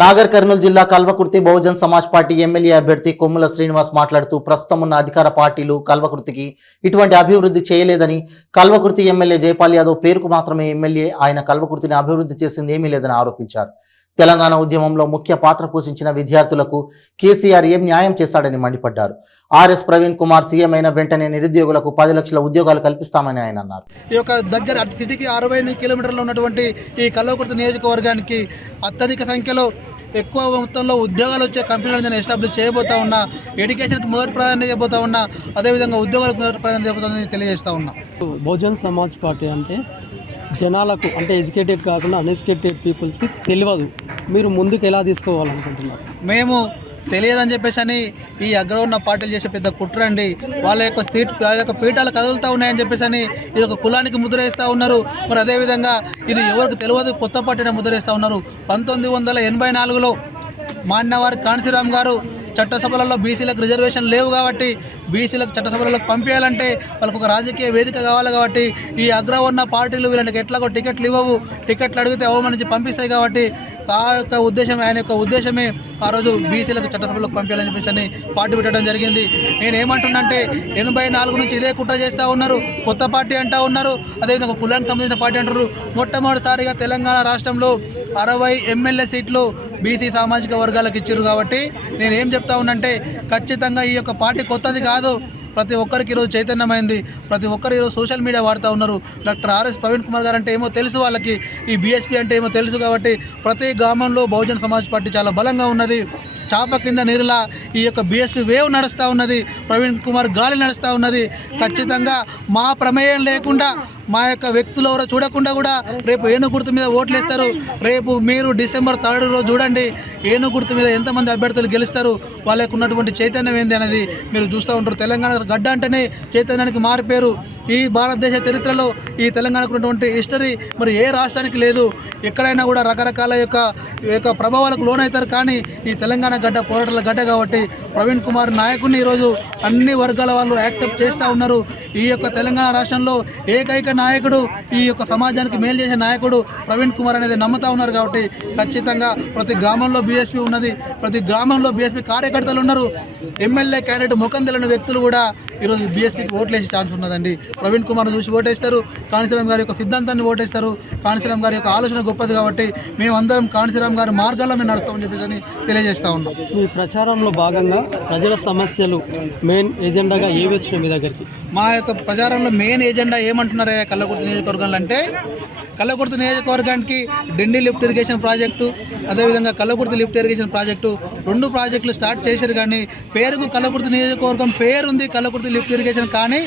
నాగర్ కర్నూలు జిల్లా Kalwakurthy Bahujan Samaj party MLA అభ్యర్థి కొమ్ముల శ్రీనివాస్ మాట్లాడుతూ ప్రస్తుతం ఉన్న అధికార పార్టీలు కల్వకుర్తికి ఇటువంటి అభివృద్ధి చేయలేదని, కల్వకుర్తి ఎమ్మెల్యే జైపాల్ యాదవ్ పేరుకు మాత్రమే ఎమ్మెల్యే, ఆయన కల్వకుర్తిని అభివృద్ధి చేసింది ఏమీ లేదని ఆరోపించారు. తెలంగాణ ఉద్యమంలో ముఖ్య పాత్ర పోషించిన విద్యార్థులకు కేసీఆర్ ఏం న్యాయం చేశాడని మండిపడ్డారు. ఆర్ఎస్ ప్రవీణ్ కుమార్ సీఎం అయిన వెంటనే నిరుద్యోగులకు 10 లక్షల ఉద్యోగాలు కల్పిస్తామని ఆయన అన్నారు. ఈ యొక్క దగ్గర సిటీకి 68 కిలోమీటర్లు ఉన్నటువంటి ఈ కల్వకుర్తి నియోజకవర్గానికి అత్యధిక సంఖ్యలో ఎక్కువ మొత్తంలో ఉద్యోగాలు వచ్చే కంపెనీలను నేను ఎస్టాబ్లిష్ చేయబోతా ఉన్నా, ఎడ్యుకేషన్కి మొదటి ప్రాధాన్యత చేయబోతా ఉన్నా, అదేవిధంగా ఉద్యోగాలకు మొదటి ప్రాధాన్యత చేయబోతుందని తెలియజేస్తా ఉన్నా. బహుజన్ సమాజ్ పార్టీ అంటే జనాలకు, అంటే ఎడ్యుకేటెడ్ కాకుండా అన్ఎడ్యుకేటెడ్ పీపుల్స్కి తెలియదు. మీరు ముందుకు ఎలా తీసుకోవాలనుకుంటున్నారు? మేము తెలియదని చెప్పేసి అని ఈ అగ్రవర్ణ పార్టీలు చేసే పెద్ద కుట్రండి. వాళ్ళ యొక్క పీఠాలు కదులుతూ ఉన్నాయని చెప్పేసి అని ఇది ఒక కులానికి ముద్ర వేస్తూ ఉన్నారు. మరి అదేవిధంగా ఇది ఎవరికి తెలియదు, కొత్త పార్టీని ముద్ర వేస్తూ ఉన్నారు. 1984లో మాన్యవారి కాన్సీరామ్ గారు చట్టసభలలో బీసీలకు రిజర్వేషన్ లేవు కాబట్టి బీసీలకు చట్టసభలకు పంపించాలంటే వాళ్ళకు ఒక రాజకీయ వేదిక కావాలి కాబట్టి ఈ అగ్రవర్ణ పార్టీలు వీళ్ళకి ఎట్లాగో టికెట్లు ఇవ్వవు, టికెట్లు అడిగితే అవమానించి పంపిస్తాయి కాబట్టి ఆ యొక్క ఉద్దేశం, ఆయన యొక్క ఉద్దేశమే ఆ రోజు బీసీలకు చట్టసభలకు పంపించాలని చెప్పేసి అని పార్టీ పెట్టడం జరిగింది. నేను ఏమంటున్నానంటే 84 నుంచి ఇదే కుట్ర చేస్తూ ఉన్నారు, కొత్త పార్టీ అంటూ ఉన్నారు, అదేవిధంగా కులానికి సంబంధించిన పార్టీ అంటారు. మొట్టమొదటిసారిగా తెలంగాణ రాష్ట్రంలో 60 ఎమ్మెల్యే సీట్లు బీసీ సామాజిక వర్గాలకు ఇచ్చారు. కాబట్టి నేను ఏం చెప్తా ఉన్నానంటే ఖచ్చితంగా ఈ యొక్క పార్టీ కొత్తది కాదు, ప్రతి ఒక్కరికి ఈరోజు చైతన్యమైంది, ప్రతి ఒక్కరు ఈరోజు సోషల్ మీడియా వాడుతూ ఉన్నారు. డాక్టర్ ఆర్ఎస్ ప్రవీణ్ కుమార్ గారు అంటే ఏమో తెలుసు వాళ్ళకి, ఈ బీఎస్పీ అంటే ఏమో తెలుసు. కాబట్టి ప్రతి గ్రామంలో బహుజన్ సమాజ్ పార్టీ చాలా బలంగా ఉన్నది. చాప కింద నీరులా ఈ యొక్క బీఎస్పీ వేవ్ నడుస్తూ ఉన్నది, ప్రవీణ్ కుమార్ గాలి నడుస్తూ ఉన్నది. ఖచ్చితంగా మా ప్రమేయం లేకుండా, మా యొక్క వ్యక్తులు ఎవరో చూడకుండా కూడా రేపు ఏను గుర్తు మీద ఓట్లు వేస్తారు. రేపు మీరు డిసెంబర్ 3 రోజు చూడండి, ఏను గుర్తు మీద ఎంతమంది అభ్యర్థులు గెలుస్తారు, వాళ్ళకు ఉన్నటువంటి చైతన్యం ఏంది అనేది మీరు చూస్తూ ఉంటారు. తెలంగాణ గడ్డ అంటేనే చైతన్యానికి మారిపోయారు. ఈ భారతదేశ చరిత్రలో ఈ తెలంగాణకు ఉన్నటువంటి హిస్టరీ మరి ఏ రాష్ట్రానికి లేదు. ఎక్కడైనా కూడా రకరకాల యొక్క ప్రభావాలకు లోనవుతారు, కానీ ఈ తెలంగాణ గడ్డ పోరాటాల గడ్డ కాబట్టి ప్రవీణ్ కుమార్ నాయకుడిని ఈరోజు అన్ని వర్గాల వాళ్ళు యాక్సెప్ట్ చేస్తూ ఉన్నారు. ఈ యొక్క తెలంగాణ రాష్ట్రంలో ఏకైక నాయకుడు, ఈ యొక్క సమాజానికి మేలు చేసే నాయకుడు ప్రవీణ్ కుమార్ అనేది నమ్ముతా ఉన్నారు. కాబట్టి ఖచ్చితంగా ప్రతి గ్రామంలో బీఎస్పీ ఉన్నది, ప్రతి గ్రామంలో బీఎస్పీ కార్యకర్తలు ఉన్నారు. ఎమ్మెల్యే క్యాండిడేట్ ముఖం తెలియని వ్యక్తులు కూడా ఈరోజు బీఎస్పీకి ఓట్లేసే ఛాన్స్ ఉన్నదండి. ప్రవీణ్ కుమార్ చూసి ఓటేస్తారు, కాళీశ్రామ్ గారి యొక్క సిద్ధాంతాన్ని ఓటేస్తారు. కాళీశ్రామ్ గారి యొక్క ఆలోచన గొప్పది కాబట్టి మేమందరం కాళీశ్రామ్ గారి మార్గాల్లో మేము నడుస్తామని చెప్పేసి తెలియజేస్తా ఉన్నాం. మీ ప్రచారంలో భాగంగా ప్రజల సమస్యలు మెయిన్ ఎజెండాగా ఏవి వచ్చినాయి మీ దగ్గరికి? మా యొక్క ప్రచారంలో మెయిన్ ఎజెండా ఏమంటున్నారా కల్వకుర్తి నియోజకవర్గంలో అంటే, కల్వకుర్తి నియోజకవర్గానికి డిండి లిఫ్ట్ ఇరిగేషన్ ప్రాజెక్టు, అదేవిధంగా కల్వకుర్తి లిఫ్ట్ ఇరిగేషన్ ప్రాజెక్టు, 2 ప్రాజెక్టులు స్టార్ట్ చేశారు. కానీ పేరుకు కల్వకుర్తి నియోజకవర్గం పేరుంది కల్వకుర్తి లిఫ్ట్ ఇరిగేషన్, కానీ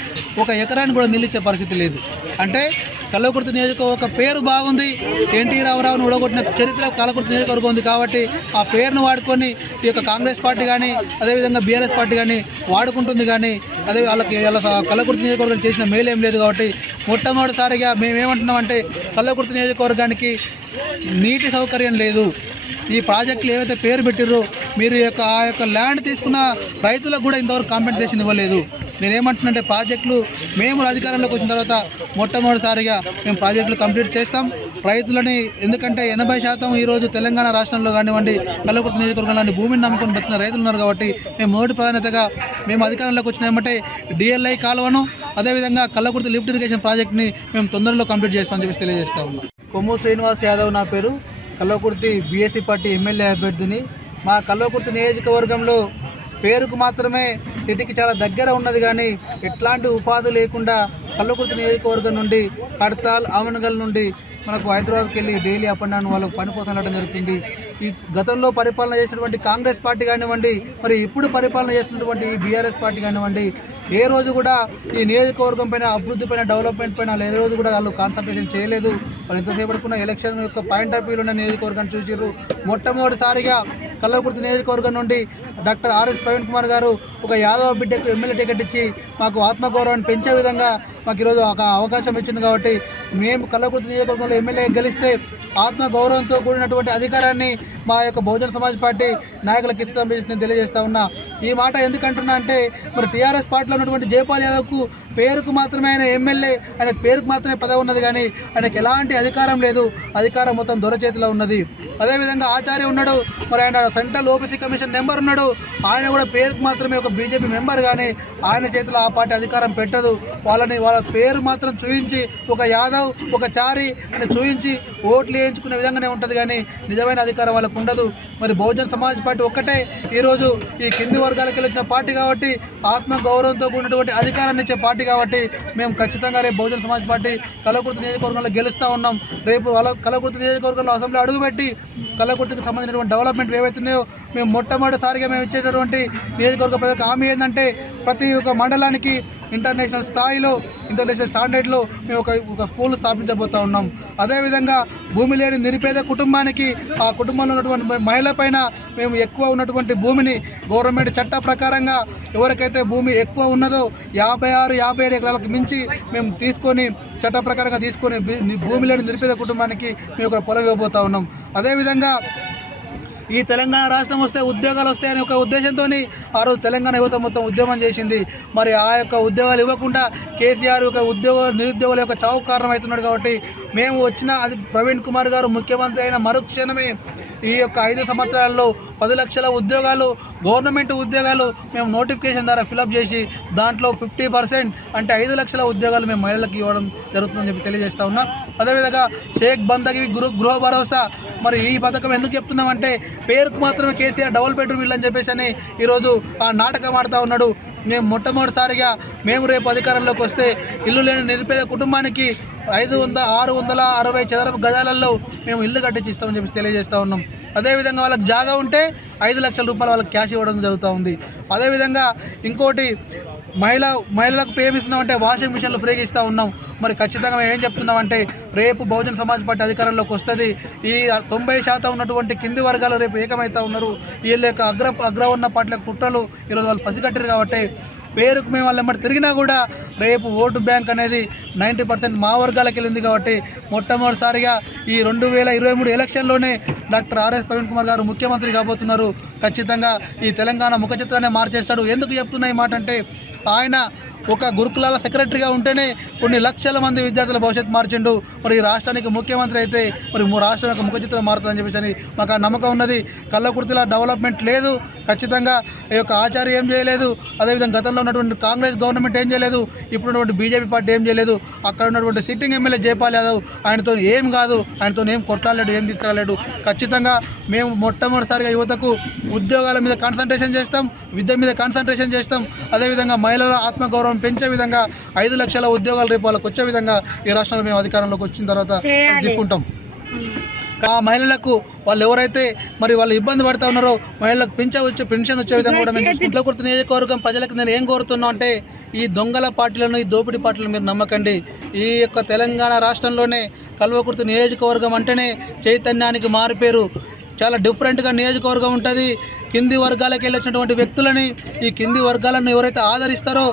ఒక ఎకరాన్ని కూడా నిలిచే పరిస్థితి లేదు. అంటే కల్వకుర్తి నియోజకవర్గం పేరు బాగుంది, ఎన్టీ రామారావును ఊడగొట్టిన చరిత్ర కల్వకుర్తి నియోజకవర్గం ఉంది. కాబట్టి ఆ పేరును వాడుకొని ఈ యొక్క కాంగ్రెస్ పార్టీ కానీ అదేవిధంగా బీఆర్ఎస్ పార్టీ కానీ వాడుకుంటుంది. కానీ అదే వాళ్ళకి కల్వకుర్తి నియోజకవర్గం చేసిన మేలు ఏం లేదు. కాబట్టి మొట్టమొదటిసారిగా మేమేమంటున్నామంటే కల్వకుర్తి నియోజకవర్గానికి నీటి సౌకర్యం లేదు. ఈ ప్రాజెక్టులు ఏవైతే పేరు పెట్టిర్రో మీరు ఆ యొక్క ల్యాండ్ తీసుకున్న రైతులకు కూడా ఇంతవరకు కాంపెన్సేషన్ ఇవ్వలేదు. నేనేమంటున్నానంటే ప్రాజెక్టులు మేము అధికారంలోకి వచ్చిన తర్వాత మొట్టమొదటిసారిగా మేము ప్రాజెక్టులు కంప్లీట్ చేస్తాం రైతులని. ఎందుకంటే 80% ఈరోజు తెలంగాణ రాష్ట్రంలో కానివ్వండి, కల్వకుర్తి నియోజకవర్గంలోని భూమిని నమ్ముకొని బతికిన రైతులు ఉన్నారు. కాబట్టి మేము మొదటి ప్రాధాన్యతగా మేము అధికారంలోకి వచ్చినామంటే డిఎల్ఐ కాలువను, అదేవిధంగా కల్వకుర్తి లిఫ్ట్ ఇరిగేషన్ ప్రాజెక్ట్ని మేము తొందరలో కంప్లీట్ చేస్తామని చెప్పి తెలియజేస్తా ఉన్నాం. కొమ్ము శ్రీనివాస్ యాదవ్ నా పేరు, కల్వకుర్తి బీఎస్పీ పార్టీ ఎమ్మెల్యే అభ్యర్థిని. మా కల్వకుర్తి నియోజకవర్గంలో పేరుకు మాత్రమే సిటీకి చాలా దగ్గర ఉన్నది, కానీ ఎట్లాంటి ఉపాధి లేకుండా కల్వకుర్తి నియోజకవర్గం నుండి హడ్తాల్, ఆమనగల్ నుండి మనకు హైదరాబాద్కి వెళ్ళి డైలీ అప్ అండ్ డౌన్ వాళ్ళకు పని కోసం వెళ్ళడం జరుగుతుంది. ఈ గతంలో పరిపాలన చేసినటువంటి కాంగ్రెస్ పార్టీ కానివ్వండి, మరి ఇప్పుడు పరిపాలన చేస్తున్నటువంటి ఈ బీఆర్ఎస్ పార్టీ కానివ్వండి, ఏ రోజు కూడా ఈ నియోజకవర్గం పైన, అభివృద్ధి పైన, డెవలప్మెంట్ పైన ఏ రోజు కూడా వాళ్ళు కాన్సన్ట్రేషన్ చేయలేదు. వాళ్ళు ఎంతసేపటికున్న ఎలక్షన్ యొక్క పాయింట్ ఆఫ్ వ్యూలో ఉన్న నియోజకవర్గాన్ని చూసిర్రు. మొట్టమొదటిసారిగా కల్వకుర్తి నియోజకవర్గం నుండి డాక్టర్ ఆర్ఎస్ ప్రవీణ్ కుమార్ గారు ఒక యాదవ బిడ్డకు ఎమ్మెల్యే టికెట్ ఇచ్చి మాకు ఆత్మగౌరవాన్ని పెంచే విధంగా మాకు ఈరోజు ఒక అవకాశం ఇచ్చింది. కాబట్టి మేము కల్వకుర్తి నియోజకవర్గంలో ఎమ్మెల్యే గెలిస్తే ఆత్మగౌరవంతో కూడినటువంటి అధికారాన్ని మా యొక్క బహుజన సమాజ్ పార్టీ నాయకులకు ఇస్తామని తెలియజేస్తా ఉన్నా. ఈ మాట ఎందుకంటున్నా అంటే మరి టీఆర్ఎస్ పార్టీలో ఉన్నటువంటి జైపాల్ యాదవ్కు పేరుకు మాత్రమే ఆయన ఎమ్మెల్యే, ఆయనకు పేరుకు మాత్రమే పదవి ఉన్నది కానీ ఆయనకు ఎలాంటి అధికారం లేదు. అధికారం మొత్తం దొర చేతిలో ఉన్నది. అదేవిధంగా ఆచార్య ఉన్నాడు, మరి ఆయన సెంట్రల్ ఓబీసీ కమిషన్ మెంబర్ ఉన్నాడు. ఆయన కూడా పేరుకు మాత్రమే ఒక బీజేపీ మెంబర్ కానీ ఆయన చేతిలో ఆ పార్టీ అధికారం పెట్టదు. వాళ్ళ పేరు మాత్రం చూయించి ఒక యాదవ్ ఒక చారి అని చూయించి ఓట్లు వేయించుకునే విధంగానే ఉంటుంది కానీ నిజమైన అధికారం వాళ్ళకు ఉండదు. మరి బహుజన సమాజ్ పార్టీ ఒక్కటే ఈరోజు ఈ కింది వర్గాలకు వచ్చిన పార్టీ కాబట్టి ఆత్మ గౌరవంతో కూడినటువంటి అధికారాన్ని ఇచ్చే పార్టీ కాబట్టి మేము ఖచ్చితంగా రేపు బహుజన సమాజ్ పార్టీ కల్వకుర్తి నియోజకవర్గంలో గెలుస్తూ ఉన్నాం. రేపు కల్వకుర్తి నియోజకవర్గంలో అసెంబ్లీ అడుగుపెట్టి కల్వకుర్తికి సంబంధించినటువంటి డెవలప్మెంట్ ఏవైతున్నాయో మేము మొట్టమొదటిసారిగా మేము ఇచ్చేటటువంటి నియోజకవర్గ ప్రజలకు హామీ ఏంటంటే ప్రతి ఒక్క మండలానికి ఇంటర్నేషనల్ స్థాయిలో ఇంటర్నేషనల్ స్టాండర్డ్లో మేము ఒక స్కూల్ స్థాపించబోతూ ఉన్నాం. అదేవిధంగా భూమి లేని నిరుపేద కుటుంబానికి ఆ కుటుంబంలో ఉన్నటువంటి మహిళ పైన మేము ఎక్కువ ఉన్నటువంటి భూమిని గవర్నమెంట్ చట్ట ప్రకారంగా ఎవరికైతే భూమి ఎక్కువ ఉన్నదో 56-57 ఎకరాలకు మించి మేము తీసుకొని చట్ట ప్రకారంగా తీసుకొని భూమి లేని నిరుపేద కుటుంబానికి మేము ఒక పొలం ఇవ్వబోతూ ఉన్నాం. అదేవిధంగా ఈ తెలంగాణ రాష్ట్రం వస్తే ఉద్యోగాలు వస్తాయనే ఒక ఉద్దేశంతో ఆ రోజు తెలంగాణ యువత మొత్తం ఉద్యమం చేసింది. మరి ఆ యొక్క ఉద్యోగాలు ఇవ్వకుండా కేసీఆర్ యొక్క నిరుద్యోగుల యొక్క చావు కారణమవుతున్నాడు. కాబట్టి మేము వచ్చిన అది ప్రవీణ్ కుమార్ గారు ముఖ్యమంత్రి అయిన మరుక్షణమే ఈ యొక్క 5 సంవత్సరాల్లో 10 లక్షల ఉద్యోగాలు గవర్నమెంట్ ఉద్యోగాలు మేము నోటిఫికేషన్ ద్వారా ఫిలప్ చేసి దాంట్లో 50% అంటే 5 లక్షల ఉద్యోగాలు మేము మహిళలకు ఇవ్వడం జరుగుతుందని చెప్పి తెలియజేస్తా ఉన్నాం. అదేవిధంగా షేక్ బందగి గృహ భరోసా మరి ఈ పథకం ఎందుకు చెప్తున్నామంటే పేరుకు మాత్రమే కేసీఆర్ డబుల్ బెడ్రూమ్ ఇల్లు అని చెప్పేసి అని ఈరోజు ఆ నాటకం ఆడుతూ ఉన్నాడు. మేము మొట్టమొదటిసారిగా మేము రేపు అధికారంలోకి వస్తే ఇల్లు లేని నిరుపేద కుటుంబానికి 660 చదరపు గజాలలో మేము ఇల్లు కట్టించి ఇస్తామని చెప్పి తెలియజేస్తూ ఉన్నాం. అదేవిధంగా వాళ్ళకి జాగా ఉంటే 5 లక్షల రూపాయలు వాళ్ళకి క్యాష్ ఇవ్వడం జరుగుతూ ఉంది. అదేవిధంగా ఇంకోటి మహిళలకు పే ఇస్తున్నామంటే వాషింగ్ మిషన్లు ఫ్రీగా ఇస్తూ ఉన్నాం. మరి ఖచ్చితంగా మేము ఏం చెప్తున్నామంటే రేపు బహుజన సమాజ్ పార్టీ అధికారంలోకి వస్తుంది. ఈ 90% ఉన్నటువంటి కింది వర్గాలు రేపు ఏకమవుతూ ఉన్నారు. వీళ్ళ యొక్క అగ్రవర్ణ పార్టీల కుట్రలు ఈరోజు వాళ్ళు పసిగట్టారు. కాబట్టి పేరుకు మేము వాళ్ళ ఎమ్మటి తిరిగినా కూడా రేపు ఓటు బ్యాంక్ అనేది 90% మా వర్గాలకు వెళ్ళింది. కాబట్టి మొట్టమొదటిసారిగా ఈ 2023 ఎలక్షన్లోనే డాక్టర్ ఆర్ఎస్ ప్రవీణ్ కుమార్ గారు ముఖ్యమంత్రి కాబోతున్నారు. ఖచ్చితంగా ఈ తెలంగాణ ముఖ చిత్రాన్ని మార్చేస్తాడు. ఎందుకు చెప్తున్నా ఈ మాట అంటే ఆయన ఒక గురుకులాల సెక్రటరీగా ఉంటేనే కొన్ని లక్షల మంది విద్యార్థుల భవిష్యత్తు మార్చిండు. మరి ఈ రాష్ట్రానికి ముఖ్యమంత్రి అయితే మరి రాష్ట్రం యొక్క ముఖ చిత్రం మారుతుందని చెప్పేసి మాకు ఆ నమ్మకం ఉన్నది. కల్వకుర్తిలో డెవలప్మెంట్ లేదు. ఖచ్చితంగా ఈ యొక్క ఆచార్య ఏం చేయలేదు. అదేవిధంగా గతంలో ఉన్నటువంటి కాంగ్రెస్ గవర్నమెంట్ ఏం చేయలేదు. ఇప్పుడు ఉన్నటువంటి బీజేపీ పార్టీ ఏం చేయలేదు. అక్కడ ఉన్నటువంటి సిట్టింగ్ ఎమ్మెల్యే జైపాల్ యాదవ్ ఆయనతో ఏం కాదు, ఆయనతో ఏం కొట్లాడలేడు, ఏం తీసుకురాలేడు. ఖచ్చితంగా మేము మొట్టమొదటిసారిగా యువతకు ఉద్యోగాల మీద కాన్సన్ట్రేషన్ చేస్తాం, విద్య మీద కాన్సన్ట్రేషన్ చేస్తాం. అదేవిధంగా మహిళల ఆత్మగౌరవం పెంచే విధంగా 5 లక్షల ఉద్యోగాలు రేపు వాళ్ళకి వచ్చే విధంగా ఈ రాష్ట్రంలో మేము అధికారంలోకి వచ్చిన తర్వాత తీసుకుంటాం. ఆ మహిళలకు వాళ్ళు ఎవరైతే మరి వాళ్ళు ఇబ్బంది పడుతూ ఉన్నారో మహిళలకు పెన్షన్ వచ్చే విధంగా కూడా మేము కల్వకుర్తి నియోజకవర్గం ప్రజలకు నేను ఏం కోరుతున్నా అంటే ఈ దొంగల పార్టీలను, ఈ దోపిడీ పార్టీలను మీరు నమ్మకండి. ఈ యొక్క తెలంగాణ రాష్ట్రంలోనే కల్వకుర్తి నియోజకవర్గం అంటేనే చైతన్యానికి మారిపేరు. చాలా డిఫరెంట్గా నియోజకవర్గం ఉంటుంది. కింది వర్గాలకు వెళ్ళి వచ్చినటువంటి వ్యక్తులని, ఈ కింది వర్గాలను ఎవరైతే ఆదరిస్తారో